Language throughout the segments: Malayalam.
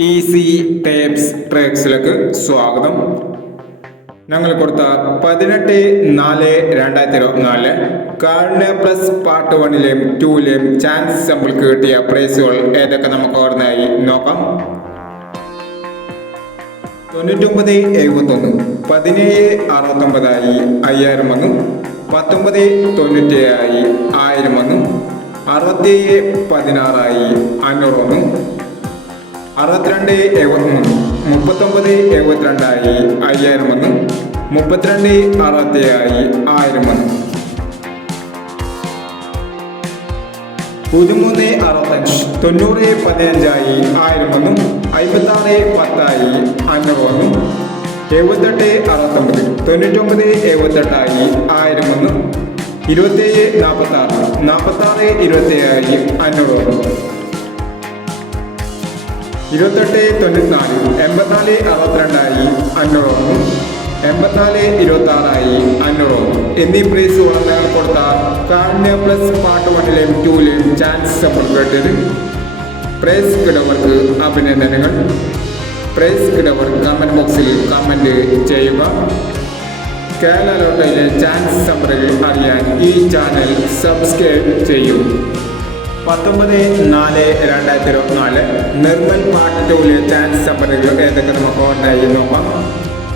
ഈസി ടേപ്സ് ട്രേക്സിലേക്ക് സ്വാഗതം. ഞങ്ങൾ കൊടുത്ത 18/4/2024 കാരുണ്യ പ്ലസ് പാർട്ട് 1ലെയും 2ലെയും ചാൻസ് സാമ്പിൾക്ക് കിട്ടിയ പ്രൈസുകൾ ഏതൊക്കെ നമുക്ക് ഓർമ്മയായി നോക്കാം. 9971 1769 5000 വന്നു. 1997 1000 വന്നു. 6716 500 വന്നു. 6273 3972 5000 വന്നു. 3267 1000 വന്നു. 1365 9015 1000 വന്നു. 5610 500 വന്നു. 7869 9978 1000 വന്നു. 2746 4627 500 വന്നു. 2894 8462 500 വന്നു. 8426 500 വന്നു. എന്നീ പ്രൈസുകൾ ഞങ്ങൾ കൊടുത്ത കാരുണ്യ പ്ലസ് പാർട്ട് 1ലെയും 2ലെയും ചാൻസ് നമ്മൾ കേട്ടത്. പ്രൈസ് കിടവർക്ക് അഭിനന്ദനങ്ങൾ. പ്രൈസ് കിടവർ കമന്റ് ബോക്സിൽ കമന്റ് ചെയ്യുക. കേരള ലോട്ടറിയിലെ ചാൻസ് നമ്പറുകൾ അറിയാൻ ഈ ചാനൽ സബ്സ്ക്രൈബ് ചെയ്യൂ. 19/4/2024 നിർമ്മൽ പാർട്ട് 2ലെ ചാൻസ് നമ്പറുകൾ ഏതൊക്കെ നമുക്ക് ഓർമ്മയായി നോക്കാം.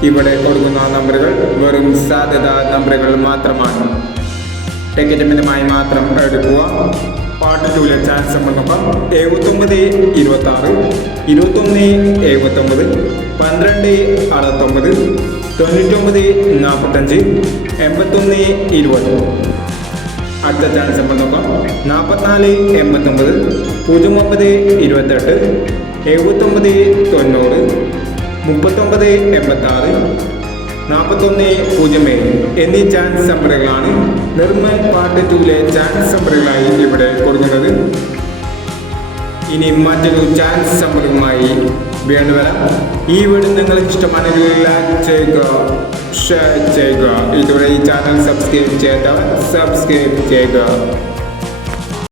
ഇവിടെ കൊടുക്കുന്ന നമ്പറുകൾ വെറും സാധ്യത നമ്പറുകൾ മാത്രമാണ്. ടിക്കറ്റ് മിതമായി മാത്രം എടുക്കുക. പാർട്ട് 2ലെ ചാൻസ് നമ്പർ നോക്കാം. 7926 2179 1269 9945 8120. അടുത്ത ചാൻസ് നമ്പർ നോക്കാം. 4489 0928 7990 3986 4107 എന്നീ ചാൻസ് നമ്പറുകളാണ് നിർമ്മൽ പാർട്ട് 2ലെ ചാൻസ് നമ്പറുകളായി ഇവിടെ കൊടുക്കുന്നത്. ഇനി മറ്റൊരു ചാൻസ് നമ്പറുമായി വീണ്ടും വരാം. ഈ വീഡിയോ നിങ്ങൾക്ക് ഇഷ്ടമാണെങ്കിൽ ലൈക്ക് ചെയ്യുക, ഷെയർ ചെയ്യുക. ഇതുവരെ ഈ ചാനൽ സബ്സ്ക്രൈബ് ചെയ്യാത്തവർ സബ്സ്ക്രൈബ് ചെയ്യുക.